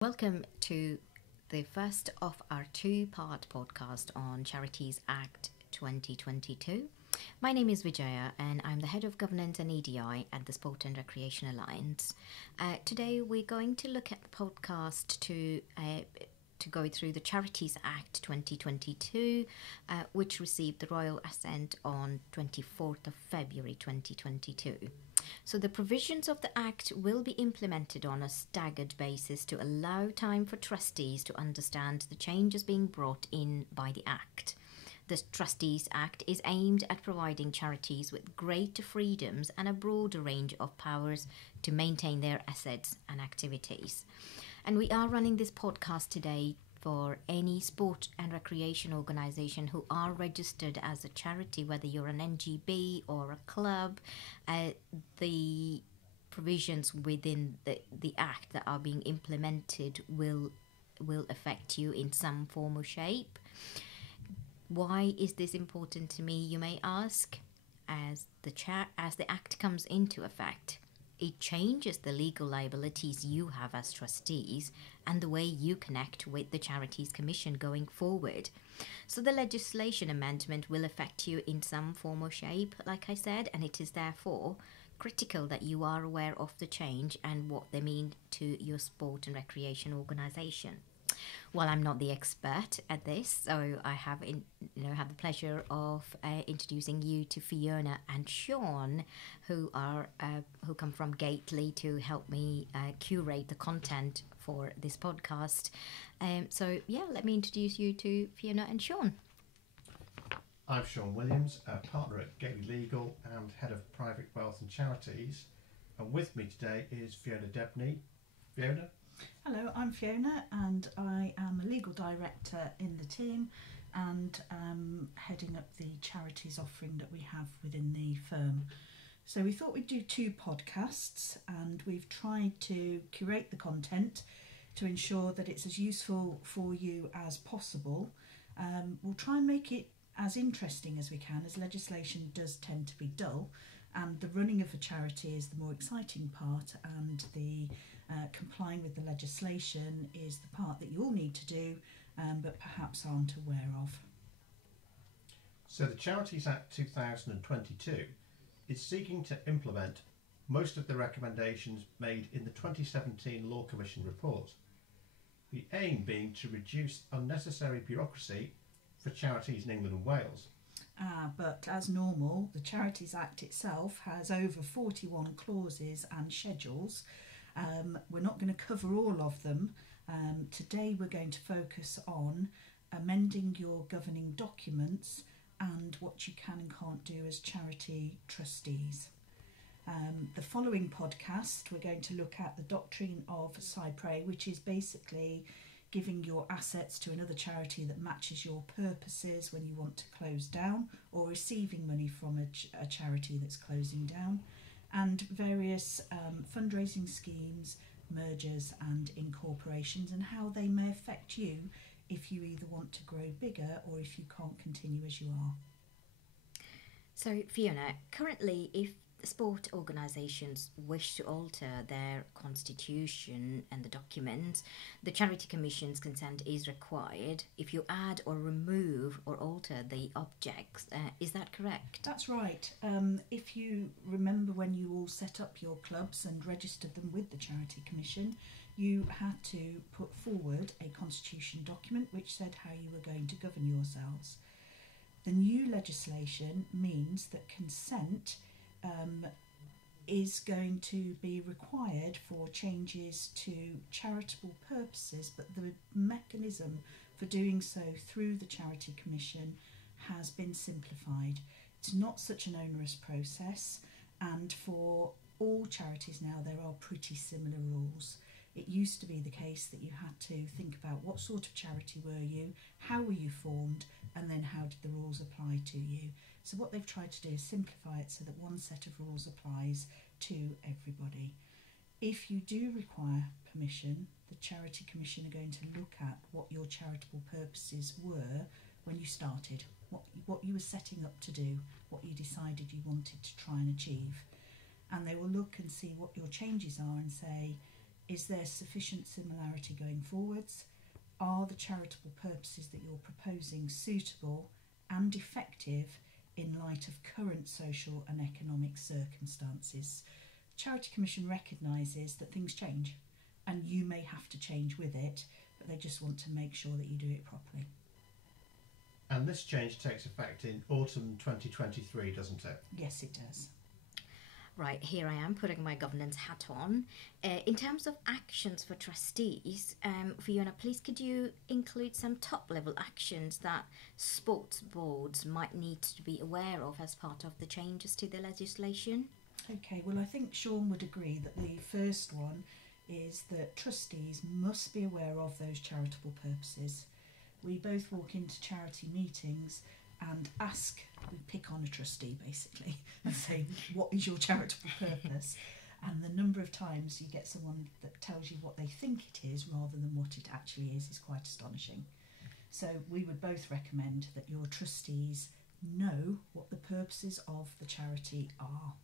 Welcome to the first of our two-part podcast on Charities Act 2022. My name is Vijaya and I'm the Head of Governance and EDI at the Sport and Recreation Alliance. Today we're going to look at the podcast to go through the Charities Act 2022, which received the Royal Assent on 24th of February 2022. So the provisions of the Act will be implemented on a staggered basis to allow time for trustees to understand the changes being brought in by the Act. The Trustees Act is aimed at providing charities with greater freedoms and a broader range of powers to maintain their assets and activities. And we are running this podcast today for any sport and recreation organisation who are registered as a charity, whether you're an NGB or a club. The provisions within the Act that are being implemented will affect you in some form or shape. Why is this important to me, you may ask? As the Act comes into effect, it changes the legal liabilities you have as trustees and the way you connect with the Charities Commission going forward. So the legislation amendment will affect you in some form or shape, like I said, and it is therefore critical that you are aware of the change and what they mean to your sport and recreation organisation. Well, I'm not the expert at this, so I have had the pleasure of introducing you to Fiona and Sean, who come from Gateley to help me curate the content for this podcast. Let me introduce you to Fiona and Sean. I'm Sean Williams, a partner at Gateley Legal and Head of Private Wealth and Charities. And with me today is Fiona Debney. Fiona? Hello, I'm Fiona and I am a legal director in the team and heading up the charities offering that we have within the firm. So we thought we'd do two podcasts and we've tried to curate the content to ensure that it's as useful for you as possible. We'll try and make it as interesting as we can, as legislation does tend to be dull, and the running of a charity is the more exciting part, and the complying with the legislation is the part that you all need to do but perhaps aren't aware of. So the Charities Act 2022 is seeking to implement most of the recommendations made in the 2017 Law Commission report, the aim being to reduce unnecessary bureaucracy for charities in England and Wales. But as normal, the Charities Act itself has over 41 clauses and schedules. We're not going to cover all of them. Today we're going to focus on amending your governing documents and what you can and can't do as charity trustees. The following podcast we're going to look at the doctrine of cypre, which is basically giving your assets to another charity that matches your purposes when you want to close down, or receiving money from a charity that's closing down, and various fundraising schemes, mergers and incorporations, and how they may affect you if you either want to grow bigger or if you can't continue as you are. So Fiona, currently if sport organisations wish to alter their constitution and the documents, the Charity Commission's consent is required if you add or remove or alter the objects. Is that correct? That's right. If you remember when you all set up your clubs and registered them with the Charity Commission, you had to put forward a constitution document which said how you were going to govern yourselves. The new legislation means that consent is going to be required for changes to charitable purposes, but the mechanism for doing so through the Charity Commission has been simplified. It's not such an onerous process, and for all charities now there are pretty similar rules. It used to be the case that you had to think about what sort of charity were you, how were you formed, and then how did the rules apply to you. So what they've tried to do is simplify it so that one set of rules applies to everybody. If you do require permission, the Charity Commission are going to look at what your charitable purposes were when you started. what you were setting up to do, what you decided you wanted to try and achieve. And they will look and see what your changes are and say, is there sufficient similarity going forwards? Are the charitable purposes that you're proposing suitable and effective in light of current social and economic circumstances? The Charity Commission recognises that things change and you may have to change with it, but they just want to make sure that you do it properly. And this change takes effect in autumn 2023, doesn't it? Yes, it does. Right, here I am putting my governance hat on. In terms of actions for trustees, Fiona, please could you include some top level actions that sports boards might need to be aware of as part of the changes to the legislation? Okay, well I think Sean would agree that the first one is that trustees must be aware of those charitable purposes. We both walk into charity meetings and we pick on a trustee basically and say, what is your charitable purpose? And the number of times you get someone that tells you what they think it is rather than what it actually is quite astonishing. So we would both recommend that your trustees know what the purposes of the charity are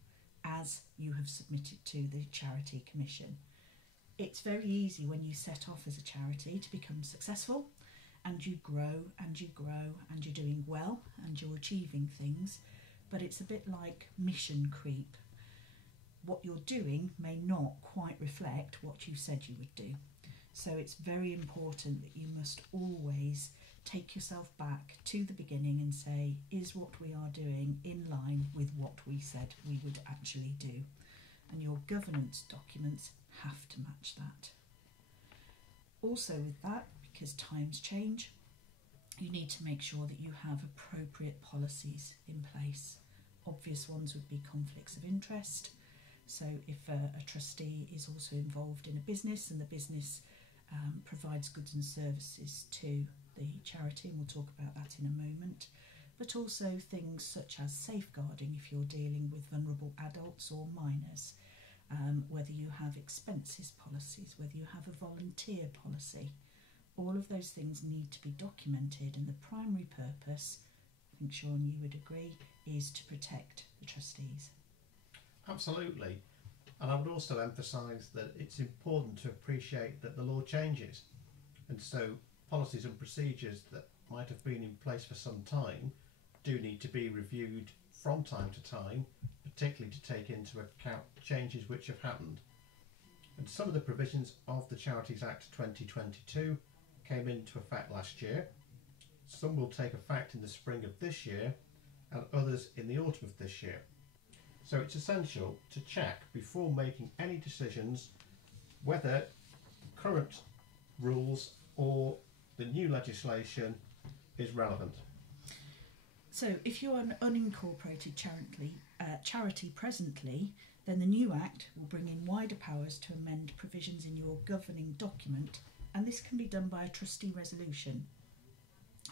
as you have submitted to the Charity Commission. It's very easy when you set off as a charity to become successful, and you grow and you grow and you're doing well and you're achieving things, but it's a bit like mission creep. What you're doing may not quite reflect what you said you would do. So it's very important that you must always take yourself back to the beginning and say, is what we are doing in line with what we said we would actually do? And your governance documents have to match that. Also with that, because times change, you need to make sure that you have appropriate policies in place. Obvious ones would be conflicts of interest. So if a trustee is also involved in a business and the business provides goods and services to the charity, and we'll talk about that in a moment, but also things such as safeguarding if you're dealing with vulnerable adults or minors, whether you have expenses policies, whether you have a volunteer policy. All of those things need to be documented, and the primary purpose, I think Sean you would agree, is to protect the trustees. Absolutely. And I would also emphasise that it's important to appreciate that the law changes, and so policies and procedures that might have been in place for some time do need to be reviewed from time to time, particularly to take into account changes which have happened. And some of the provisions of the Charities Act 2022 came into effect last year. Some will take effect in the spring of this year and others in the autumn of this year. So it's essential to check before making any decisions whether current rules or the new legislation is relevant. So if you're an unincorporated charity presently, then the new Act will bring in wider powers to amend provisions in your governing document, and this can be done by a trustee resolution.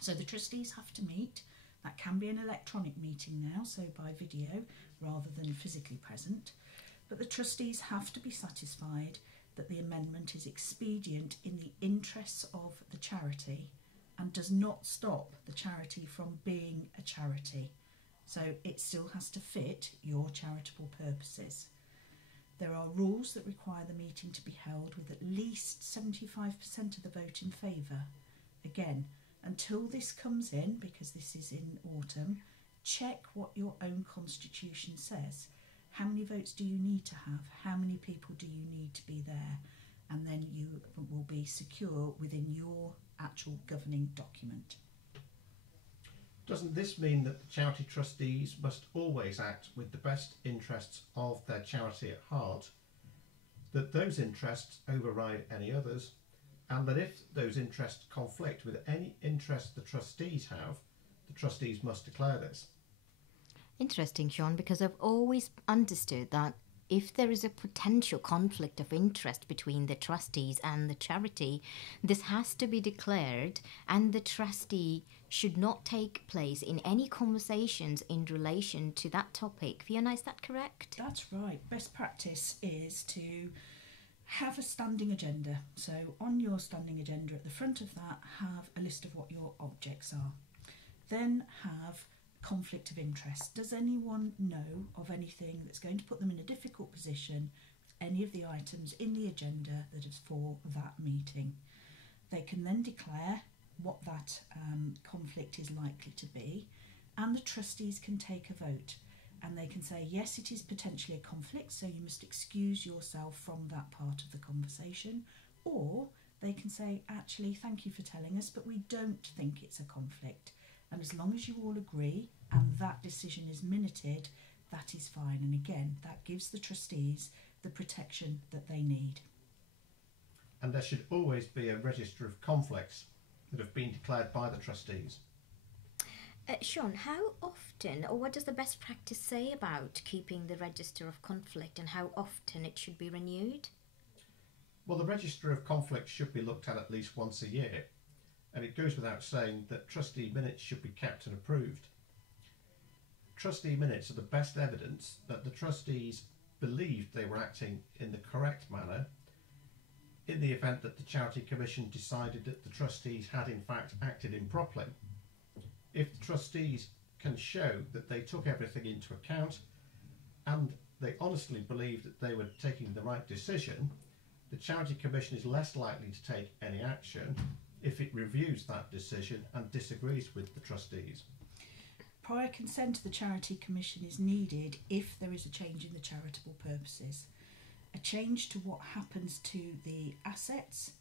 So the trustees have to meet. That can be an electronic meeting now, so by video rather than physically present. But the trustees have to be satisfied that the amendment is expedient in the interests of the charity and does not stop the charity from being a charity. So it still has to fit your charitable purposes. There are rules that require the meeting to be held with at least 75% of the vote in favour. Again, until this comes in, because this is in autumn, check what your own constitution says. How many votes do you need to have? How many people do you need to be there? And then you will be secure within your actual governing document. Doesn't this mean that the charity trustees must always act with the best interests of their charity at heart, that those interests override any others, and that if those interests conflict with any interest the trustees have, the trustees must declare this? Interesting, Sean, because I've always understood that if there is a potential conflict of interest between the trustees and the charity, this has to be declared, and the trustee should not take place in any conversations in relation to that topic. Fiona, is that correct? That's right. Best practice is to have a standing agenda. So on your standing agenda at the front of that, have a list of what your objects are. then have conflict of interest. Does anyone know of anything that's going to put them in a difficult position with any of the items in the agenda that is for that meeting? They can then declare what that conflict is likely to be, and the trustees can take a vote, and they can say, yes, it is potentially a conflict, so you must excuse yourself from that part of the conversation, or they can say, actually, thank you for telling us, but we don't think it's a conflict. And as long as you all agree and that decision is minuted, that is fine. And again, that gives the trustees the protection that they need. And there should always be a register of conflicts that have been declared by the trustees. Sean, how often, or what does the best practice say about keeping the register of conflict, and how often it should be renewed? Well, the register of conflicts should be looked at least once a year, and it goes without saying that trustee minutes should be kept and approved. Trustee minutes are the best evidence that the trustees believed they were acting in the correct manner in the event that the Charity Commission decided that the trustees had in fact acted improperly. If the trustees can show that they took everything into account and they honestly believe that they were taking the right decision, the Charity Commission is less likely to take any action if it reviews that decision and disagrees with the trustees. Prior consent of the Charity Commission is needed if there is a change in the charitable purposes. A change to what happens to the assets,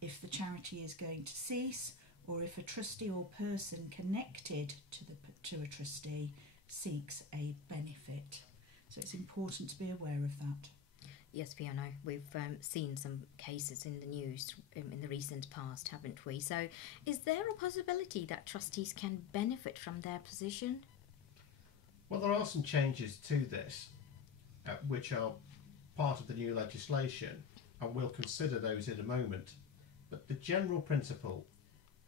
if the charity is going to cease, or if a trustee or person connected to a trustee seeks a benefit. So it's important to be aware of that. Yes, Fiona, we've seen some cases in the news in the recent past, haven't we? So is there a possibility that trustees can benefit from their position? Well, there are some changes to this which are part of the new legislation, and we'll consider those in a moment. But the general principle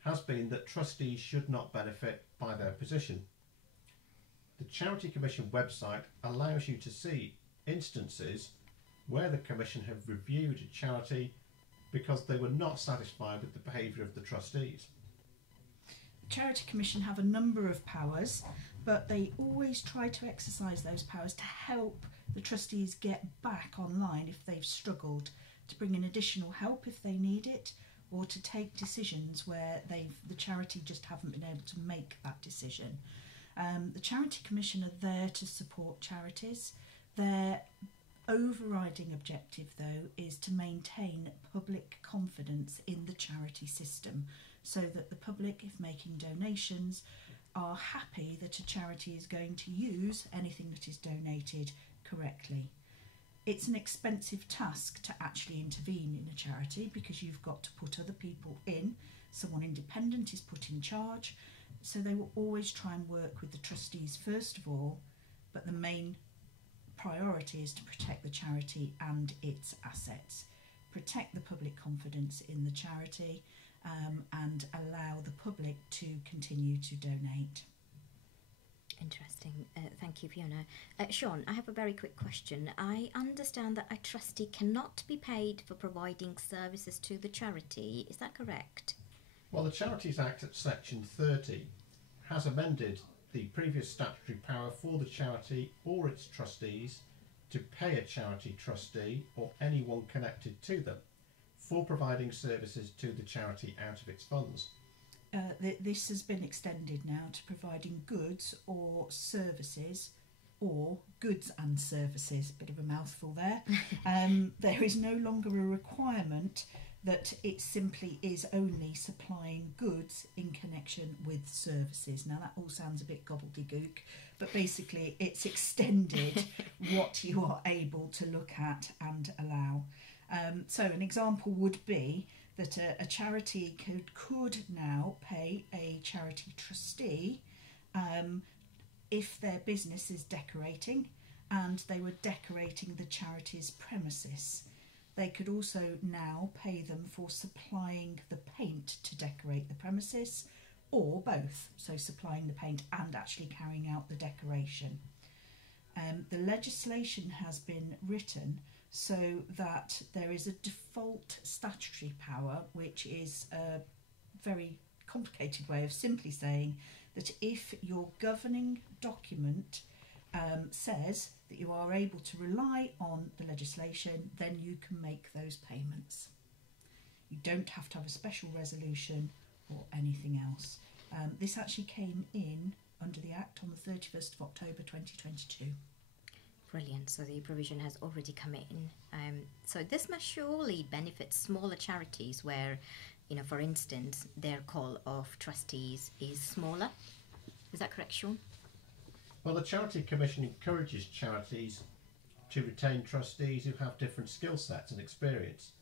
has been that trustees should not benefit by their position. The Charity Commission website allows you to see instances where the Commission have reviewed a charity because they were not satisfied with the behaviour of the trustees. The Charity Commission have a number of powers, but they always try to exercise those powers to help the trustees get back online if they've struggled, to bring in additional help if they need it, or to take decisions where the charity just haven't been able to make that decision. The Charity Commission are there to support charities. Their overriding objective, though, is to maintain public confidence in the charity system, so that the public, if making donations, are happy that a charity is going to use anything that is donated correctly. It's an expensive task to actually intervene in a charity because you've got to put other people in. Someone independent is put in charge. So they will always try and work with the trustees first of all, but the main priority is to protect the charity and its assets, protect the public confidence in the charity, and allow the public to continue to donate. Interesting. Thank you, Fiona. Sean, I have a very quick question. I understand that a trustee cannot be paid for providing services to the charity. Is that correct? Well, the Charities Act at Section 30 has amended the previous statutory power for the charity or its trustees to pay a charity trustee or anyone connected to them for providing services to the charity out of its funds. This has been extended now to providing goods or services, or goods and services, bit of a mouthful there. There is no longer a requirement that it simply is only supplying goods in connection with services. Now that all sounds a bit gobbledygook, but basically it's extended what you are able to look at and allow. So an example would be that a charity could now pay a charity trustee if their business is decorating and they were decorating the charity's premises. They could also now pay them for supplying the paint to decorate the premises, or both, so supplying the paint and actually carrying out the decoration. The legislation has been written so that there is a default statutory power, which is a very complicated way of simply saying that if your governing document says that you are able to rely on the legislation, then you can make those payments. You don't have to have a special resolution or anything else. This actually came in under the Act on the 31st of October 2022. Brilliant. So the provision has already come in. So this must surely benefit smaller charities where, for instance, their call of trustees is smaller. Is that correct, Sean? Well, the Charity Commission encourages charities to retain trustees who have different skill sets and experience.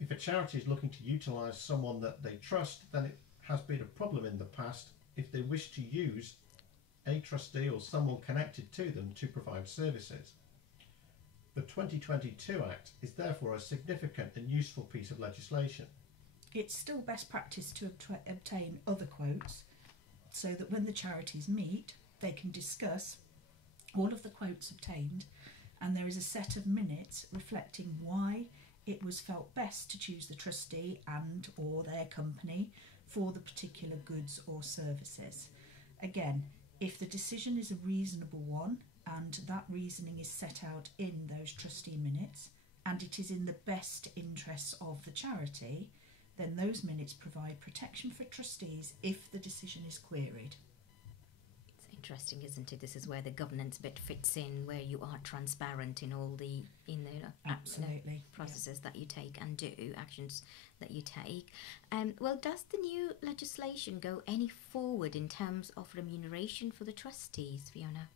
If a charity is looking to utilise someone that they trust, then it has been a problem in the past if they wish to use a trustee or someone connected to them to provide services. The 2022 Act is therefore a significant and useful piece of legislation. It's still best practice to obtain other quotes so that when the charities meet, they can discuss all of the quotes obtained, and there is a set of minutes reflecting why it was felt best to choose the trustee and or their company for the particular goods or services. Again, if the decision is a reasonable one and that reasoning is set out in those trustee minutes and it is in the best interests of the charity, then those minutes provide protection for trustees if the decision is queried. It's interesting, isn't it? This is where the governance bit fits in, where you are transparent in all the Absolutely processes that you take and do, actions that you take. Well, does the new legislation go any forward in terms of remuneration for the trustees, Fiona?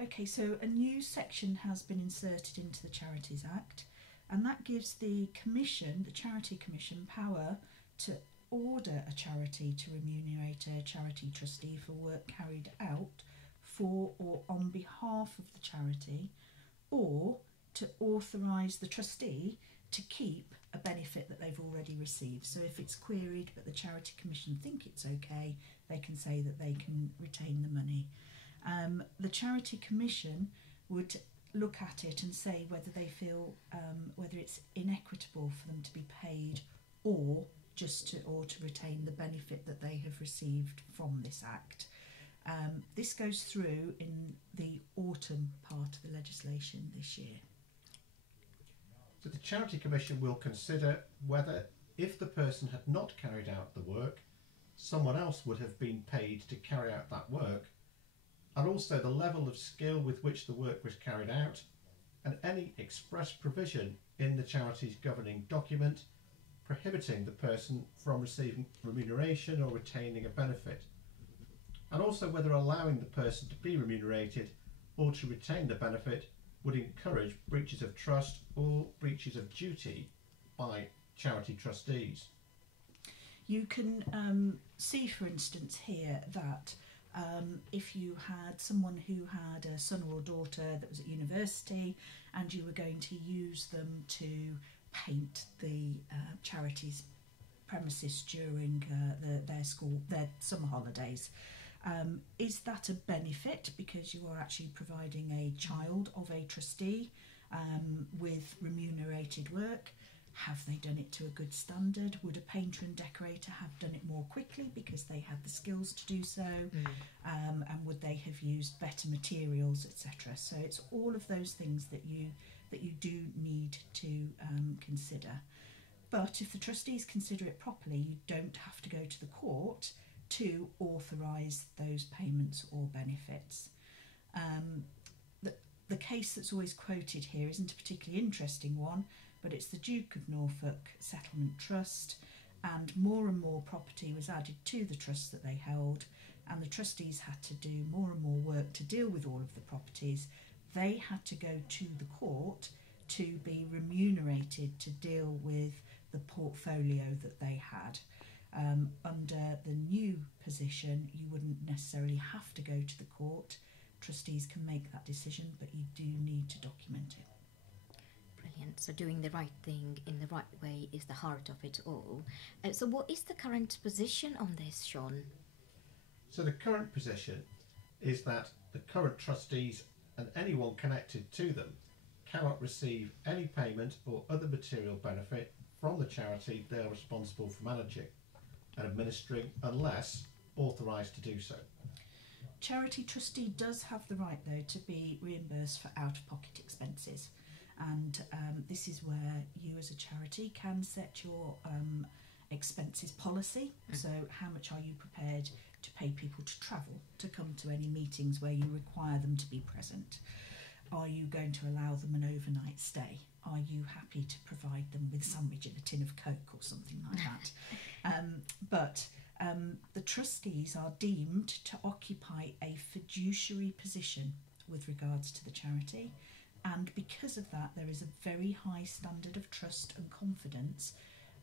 Okay, so a new section has been inserted into the Charities Act, and that gives the Commission, the Charity Commission, power to order a charity to remunerate a charity trustee for work carried out for or on behalf of the charity, or to authorise the trustee to keep a benefit that they've already received. So if it's queried but the Charity Commission think it's okay, they can say that they can retain the money. The Charity Commission would look at it and say whether they feel whether it's inequitable for them to be paid or to retain the benefit that they have received from this Act. This goes through in the autumn part of the legislation this year. So the Charity Commission will consider whether, if the person had not carried out the work, someone else would have been paid to carry out that work, and also the level of skill with which the work was carried out, and any express provision in the charity's governing document prohibiting the person from receiving remuneration or retaining a benefit, and also whether allowing the person to be remunerated or to retain the benefit would encourage breaches of trust or breaches of duty by charity trustees. You can see, for instance, here that if you had someone who had a son or a daughter that was at university and you were going to use them to paint the charity's premises during their summer holidays, is that a benefit because you are actually providing a child of a trustee with remunerated work? Have they done it to a good standard? Would a painter and decorator have done it more quickly because they had the skills to do so? And would they have used better materials, etc.? So it's all of those things that you do need to consider. But if the trustees consider it properly, you don't have to go to the court to authorise those payments or benefits. The case that's always quoted here isn't a particularly interesting one, but it's the Duke of Norfolk Settlement Trust, and more property was added to the trust that they held, and the trustees had to do more and more work to deal with all of the properties. They had to go to the court to be remunerated to deal with the portfolio that they had. Under the new position, you wouldn't necessarily have to go to the court. Trustees can make that decision, but you do need to document it. Brilliant. So doing the right thing in the right way is the heart of it all. So what is the current position on this, Sean? So the current position is that the current trustees and anyone connected to them cannot receive any payment or other material benefit from the charity they are responsible for managing and administering unless authorised to do so? Charity trustee does have the right, though, to be reimbursed for out-of-pocket expenses, and this is where you as a charity can set your expenses policy. So how much are you prepared to pay people to travel, to come to any meetings where you require them to be present? Are you going to allow them an overnight stay? Are you happy to provide them with sandwich and a tin of Coke or something like that? But the trustees are deemed to occupy a fiduciary position with regards to the charity, and because of that there is a very high standard of trust and confidence,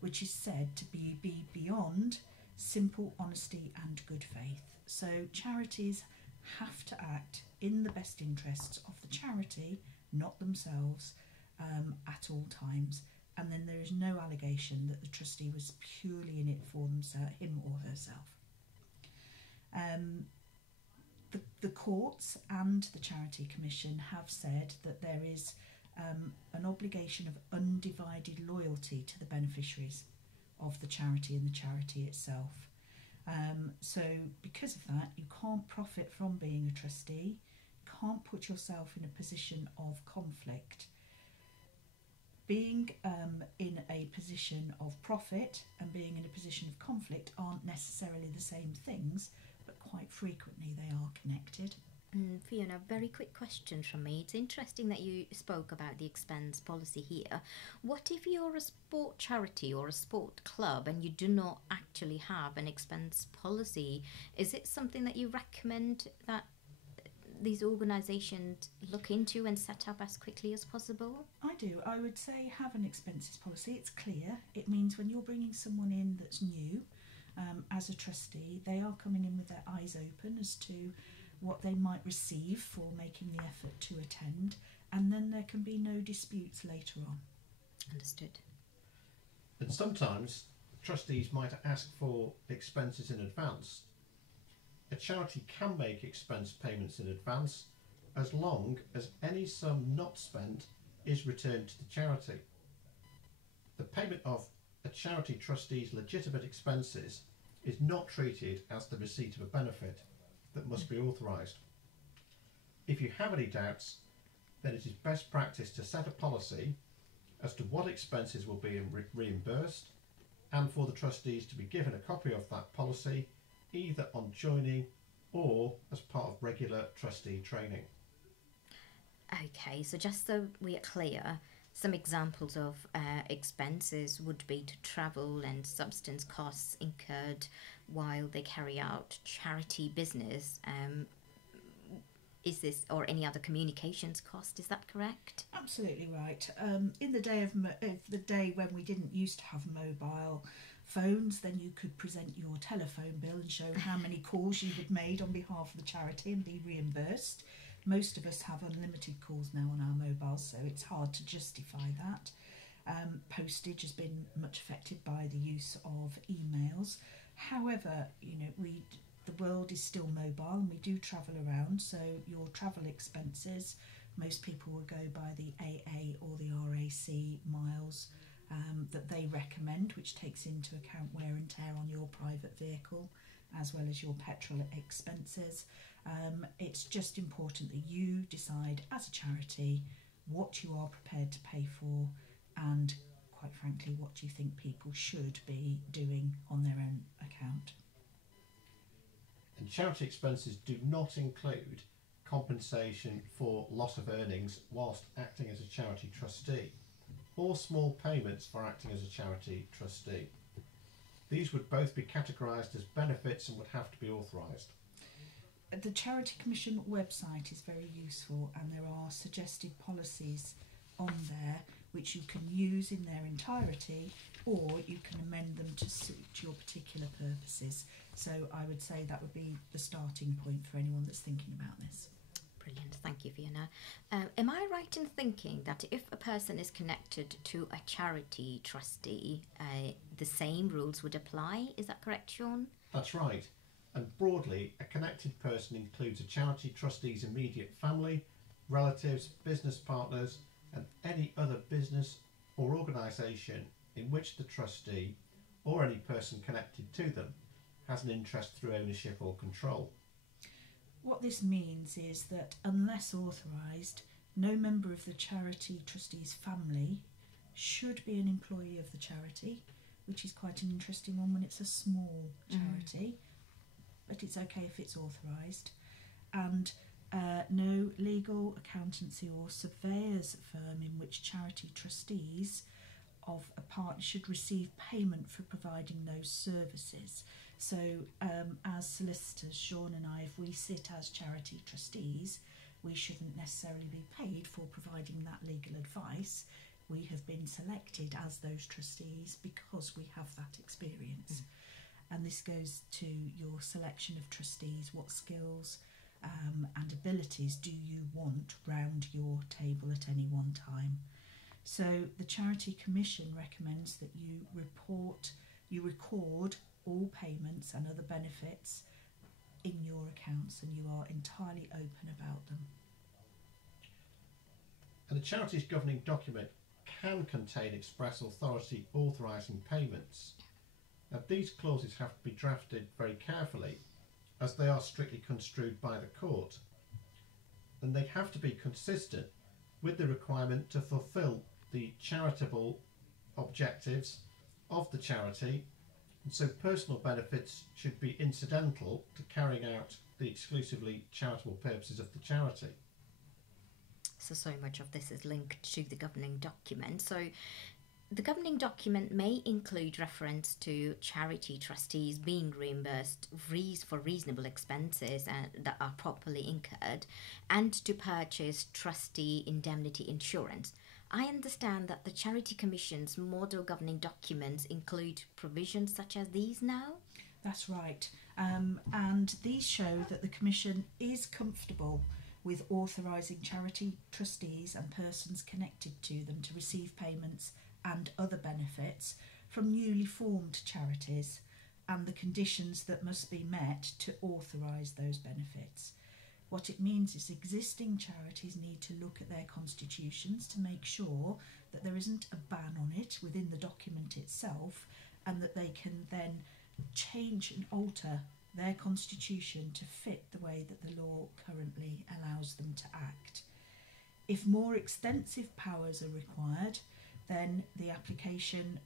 which is said to be beyond simple honesty and good faith. So charities have to act in the best interests of the charity, not themselves, at all times. And then there is no allegation that the trustee was purely in it for him or herself. The courts and the Charity Commission have said that there is an obligation of undivided loyalty to the beneficiaries of the charity and the charity itself. So because of that, you can't profit from being a trustee, can't put yourself in a position of conflict. Being in a position of profit and being in a position of conflict aren't necessarily the same things, but quite frequently they are connected. Fiona, very quick question from me. It's interesting that you spoke about the expense policy here. What if you're a sport charity or a sport club and you do not actually have an expense policy? Is it something that you recommend that these organisations look into and set up as quickly as possible? I do. I would say have an expenses policy. It's clear. It means when you're bringing someone in that's new, as a trustee, they are coming in with their eyes open as to what they might receive for making the effort to attend, and then there can be no disputes later on. Understood. And sometimes trustees might ask for expenses in advance. A charity can make expense payments in advance as long as any sum not spent is returned to the charity. The payment of a charity trustee's legitimate expenses is not treated as the receipt of a benefit that must be authorised. If you have any doubts, then it is best practice to set a policy as to what expenses will be reimbursed, and for the trustees to be given a copy of that policy either on joining or as part of regular trustee training. Okay, so just so we are clear, some examples of expenses would be to travel and substance costs incurred while they carry out charity business. Is this, or any other communications cost, is that correct? Absolutely right. In the day of the day when we didn't used to have mobile phones, then you could present your telephone bill and show how many calls you had made on behalf of the charity and be reimbursed. Most of us have unlimited calls now on our mobiles, so it's hard to justify that. Postage has been much affected by the use of emails. However, the world is still mobile and we do travel around, so your travel expenses, most people will go by the AA or the RAC miles that they recommend, which takes into account wear and tear on your private vehicle as well as your petrol expenses. It's just important that you decide as a charity what you are prepared to pay for, and quite frankly what you think people should be doing on their own account. And charity expenses do not include compensation for loss of earnings whilst acting as a charity trustee, or small payments for acting as a charity trustee. These would both be categorised as benefits and would have to be authorised. The Charity Commission website is very useful, and there are suggested policies on there which you can use in their entirety, or you can amend them to suit your particular purposes. So I would say that would be the starting point for anyone that's thinking about this. Brilliant, thank you, Fiona. Am I right in thinking that if a person is connected to a charity trustee, the same rules would apply? Is that correct, Sean? That's right. And broadly, a connected person includes a charity trustee's immediate family, relatives, business partners, and any other business or organisation in which the trustee or any person connected to them has an interest through ownership or control. What this means is that unless authorised, no member of the charity trustee's family should be an employee of the charity, which is quite an interesting one when it's a small charity, but it's okay if it's authorised. And no legal, accountancy or surveyor's firm in which charity trustees of a part should receive payment for providing those services. So as solicitors, Sean and I, if we sit as charity trustees, we shouldn't necessarily be paid for providing that legal advice. We have been selected as those trustees because we have that experience. And this goes to your selection of trustees. What skills and abilities do you want round your table at any one time? So the Charity Commission recommends that you record all payments and other benefits in your accounts, and you are entirely open about them. And the charity's governing document can contain express authority authorising payments. Now, these clauses have to be drafted very carefully, as they are strictly construed by the court, and they have to be consistent with the requirement to fulfil the charitable objectives of the charity, and so personal benefits should be incidental to carrying out the exclusively charitable purposes of the charity. So much of this is linked to the governing document. So the governing document may include reference to charity trustees being reimbursed for reasonable expenses that are properly incurred, and to purchase trustee indemnity insurance. I understand that the Charity Commission's model governing documents include provisions such as these now? That's right. And these show that the Commission is comfortable with authorising charity trustees and persons connected to them to receive payments and other benefits from newly formed charities, and the conditions that must be met to authorise those benefits. What it means is existing charities need to look at their constitutions to make sure that there isn't a ban on it within the document itself, and that they can then change and alter their constitution to fit the way that the law currently allows them to act. If more extensive powers are required, then the application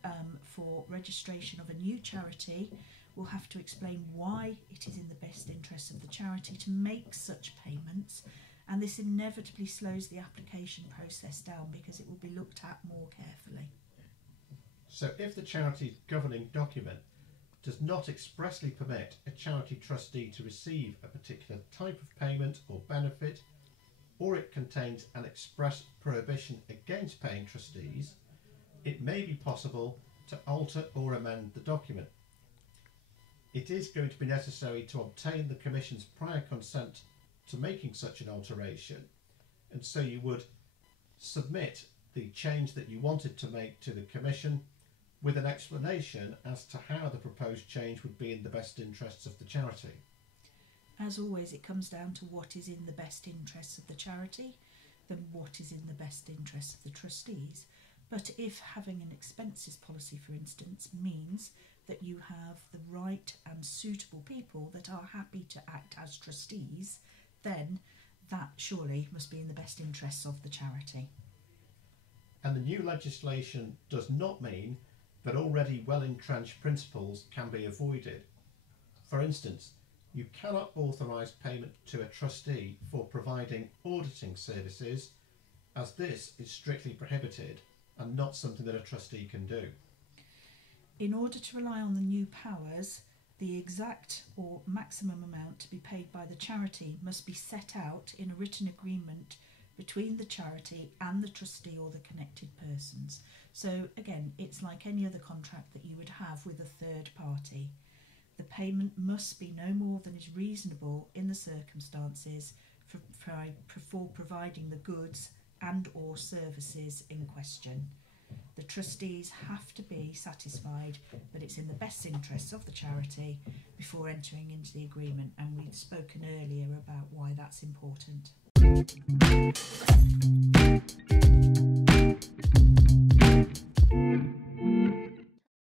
for registration of a new charity will have to explain why it is in the best interest of the charity to make such payments, and this inevitably slows the application process down because it will be looked at more carefully. So if the charity's governing document does not expressly permit a charity trustee to receive a particular type of payment or benefit, or it contains an express prohibition against paying trustees, it may be possible to alter or amend the document. It is going to be necessary to obtain the Commission's prior consent to making such an alteration, and so you would submit the change that you wanted to make to the Commission with an explanation as to how the proposed change would be in the best interests of the charity. As always, it comes down to what is in the best interests of the charity than what is in the best interests of the trustees. But if having an expenses policy, for instance, means that you have the right and suitable people that are happy to act as trustees, then that surely must be in the best interests of the charity. And the new legislation does not mean that already well-entrenched principles can be avoided. For instance, you cannot authorise payment to a trustee for providing auditing services, as this is strictly prohibited and not something that a trustee can do. In order to rely on the new powers, the exact or maximum amount to be paid by the charity must be set out in a written agreement between the charity and the trustee or the connected persons. So again, it's like any other contract that you would have with a third party. The payment must be no more than is reasonable in the circumstances for providing the goods and or services in question. The trustees have to be satisfied that it's in the best interests of the charity before entering into the agreement, and we've spoken earlier about why that's important.